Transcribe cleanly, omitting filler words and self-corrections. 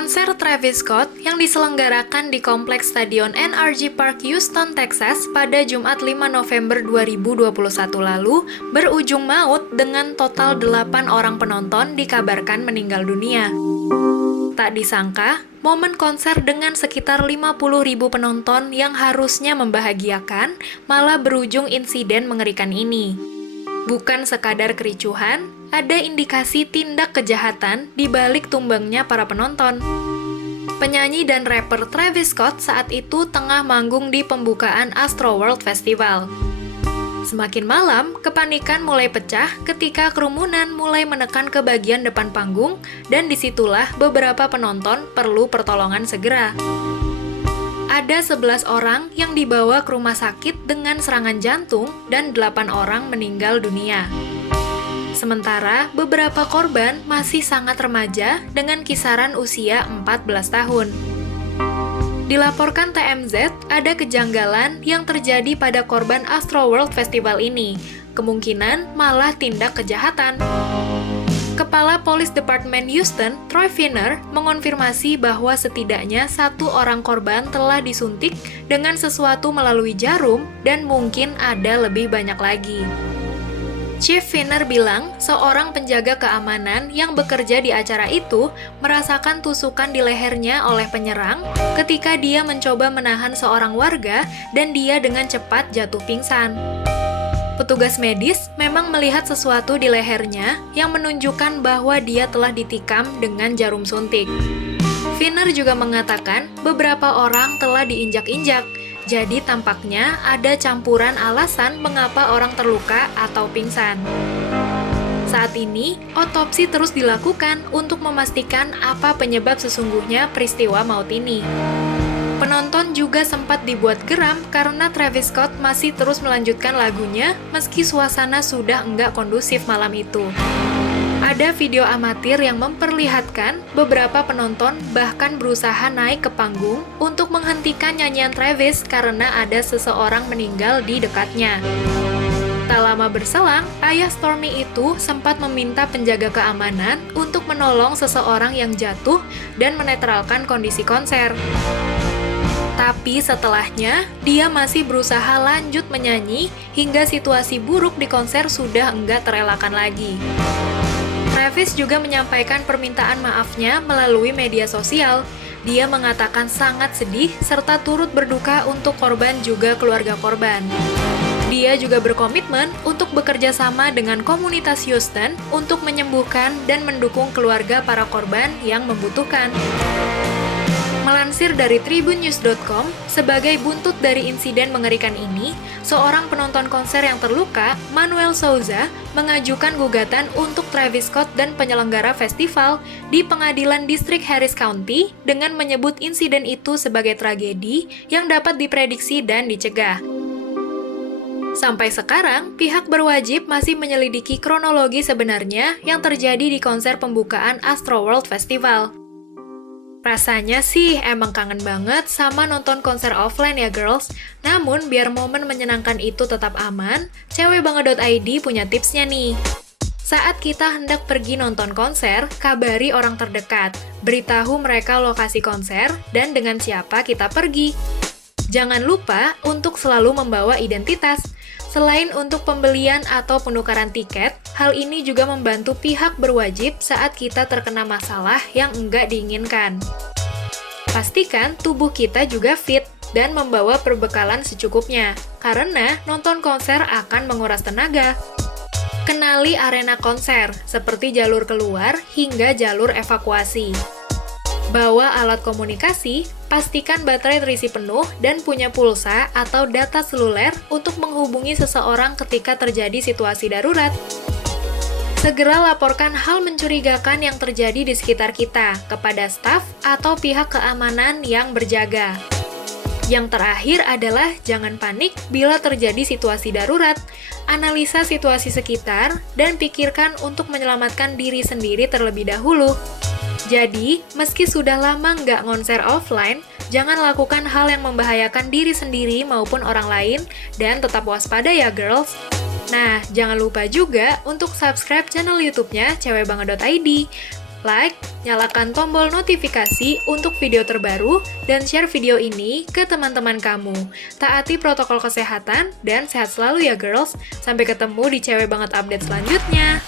Konser Travis Scott yang diselenggarakan di Kompleks Stadion NRG Park Houston, Texas pada Jumat 5 November 2021 lalu berujung maut dengan total 8 orang penonton dikabarkan meninggal dunia. Tak disangka, momen konser dengan sekitar 50.000 penonton yang harusnya membahagiakan malah berujung insiden mengerikan ini. Bukan sekadar kericuhan, ada indikasi tindak kejahatan di balik tumbangnya para penonton. Penyanyi dan rapper Travis Scott saat itu tengah manggung di pembukaan Astroworld Festival. Semakin malam, kepanikan mulai pecah ketika kerumunan mulai menekan ke bagian depan panggung dan disitulah beberapa penonton perlu pertolongan segera. Ada 11 orang yang dibawa ke rumah sakit dengan serangan jantung dan 8 orang meninggal dunia. Sementara beberapa korban masih sangat remaja dengan kisaran usia 14 tahun. Dilaporkan TMZ, ada kejanggalan yang terjadi pada korban Astroworld Festival ini. Kemungkinan malah tindak kejahatan. Kepala Police Department Houston, Troy Finner, mengonfirmasi bahwa setidaknya 1 orang korban telah disuntik dengan sesuatu melalui jarum dan mungkin ada lebih banyak lagi. Chief Finner bilang, seorang penjaga keamanan yang bekerja di acara itu merasakan tusukan di lehernya oleh penyerang ketika dia mencoba menahan seorang warga dan dia dengan cepat jatuh pingsan. Petugas medis memang melihat sesuatu di lehernya yang menunjukkan bahwa dia telah ditikam dengan jarum suntik. Finner juga mengatakan beberapa orang telah diinjak-injak, jadi tampaknya ada campuran alasan mengapa orang terluka atau pingsan. Saat ini, otopsi terus dilakukan untuk memastikan apa penyebab sesungguhnya peristiwa maut ini. Penonton juga sempat dibuat geram karena Travis Scott masih terus melanjutkan lagunya meski suasana sudah enggak kondusif malam itu. Ada video amatir yang memperlihatkan beberapa penonton bahkan berusaha naik ke panggung untuk menghentikan nyanyian Travis karena ada seseorang meninggal di dekatnya. Tak lama berselang, ayah Stormy itu sempat meminta penjaga keamanan untuk menolong seseorang yang jatuh dan menetralkan kondisi konser. Tapi setelahnya, dia masih berusaha lanjut menyanyi hingga situasi buruk di konser sudah enggak terelakkan lagi. Travis juga menyampaikan permintaan maafnya melalui media sosial. Dia mengatakan sangat sedih serta turut berduka untuk korban juga keluarga korban. Dia juga berkomitmen untuk bekerja sama dengan komunitas Houston untuk menyembuhkan dan mendukung keluarga para korban yang membutuhkan. Melansir dari tribunnews.com, sebagai buntut dari insiden mengerikan ini, seorang penonton konser yang terluka, Manuel Souza, mengajukan gugatan untuk Travis Scott dan penyelenggara festival di Pengadilan Distrik Harris County dengan menyebut insiden itu sebagai tragedi yang dapat diprediksi dan dicegah. Sampai sekarang, pihak berwajib masih menyelidiki kronologi sebenarnya yang terjadi di konser pembukaan Astroworld Festival. Rasanya sih emang kangen banget sama nonton konser offline ya girls. Namun biar momen menyenangkan itu tetap aman, cewekbanget.id punya tipsnya nih. Saat kita hendak pergi nonton konser, kabari orang terdekat, beritahu mereka lokasi konser dan dengan siapa kita pergi. Jangan lupa untuk selalu membawa identitas. Selain untuk pembelian atau penukaran tiket, hal ini juga membantu pihak berwajib saat kita terkena masalah yang enggak diinginkan. Pastikan tubuh kita juga fit dan membawa perbekalan secukupnya, karena nonton konser akan menguras tenaga. Kenali arena konser, seperti jalur keluar hingga jalur evakuasi. Bawa alat komunikasi, pastikan baterai terisi penuh dan punya pulsa atau data seluler untuk menghubungi seseorang ketika terjadi situasi darurat. Segera laporkan hal mencurigakan yang terjadi di sekitar kita kepada staf atau pihak keamanan yang berjaga. Yang terakhir adalah jangan panik bila terjadi situasi darurat. Analisa situasi sekitar dan pikirkan untuk menyelamatkan diri sendiri terlebih dahulu. Jadi, meski sudah lama nggak konser offline, jangan lakukan hal yang membahayakan diri sendiri maupun orang lain, dan tetap waspada ya girls. Nah, jangan lupa juga untuk subscribe channel YouTube-nya cewekbanget.id. Like, nyalakan tombol notifikasi untuk video terbaru, dan share video ini ke teman-teman kamu. Taati protokol kesehatan, dan sehat selalu ya girls. Sampai ketemu di Cewek Banget update selanjutnya.